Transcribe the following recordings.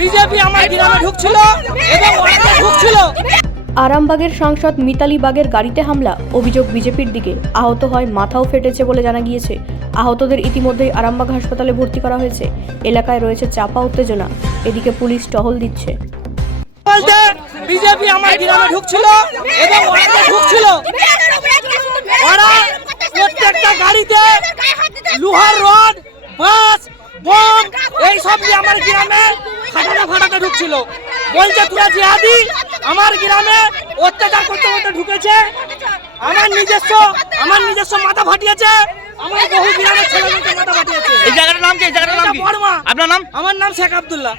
BJP আমার গ্রামে ঢুকছিল এবং ওখানে ঢুকছিল। আরামবাগের সাংসদ মিতালি বাগের গাড়িতে হামলা, অভিযোগ বিজেপির দিকে। আহত হয়, মাথাও ফেটেছে বলে জানা গিয়েছে। আহতদের ইতিমধ্যেই আরামবাগ হাসপাতালে ভর্তি করা হয়েছে। এলাকায় রয়েছে চাপা উত্তেজনা। এদিকে পুলিশ টহল দিচ্ছে। বিজেপি আমার গ্রামে ঢুকছিল এবং ওখানে ঢুকছিল। ওরা প্রত্যেকটা গাড়িতে লোহার রড, বাস, বোম এইসব দিয়ে আমার গ্রামে ফাটাতে ঢুকছিল। বলছে তোরা জিহাদি, আমার গ্রামে অত্যাচার করতে করতে ঢুকেছে। আমার নিজস্ব মাথা ফাটিয়েছে। আমার বহু গ্রামের ছেলেমেয়েকে মাথা ফাটিয়েছে। এই জায়গাটার নাম কি? এই জায়গাটার নাম কি? আপনার নাম? আমার নাম শেখ আব্দুল্লাহ।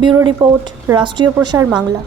ব্যুরো রিপোর্ট, রাষ্ট্রীয় প্রসার বাংলা।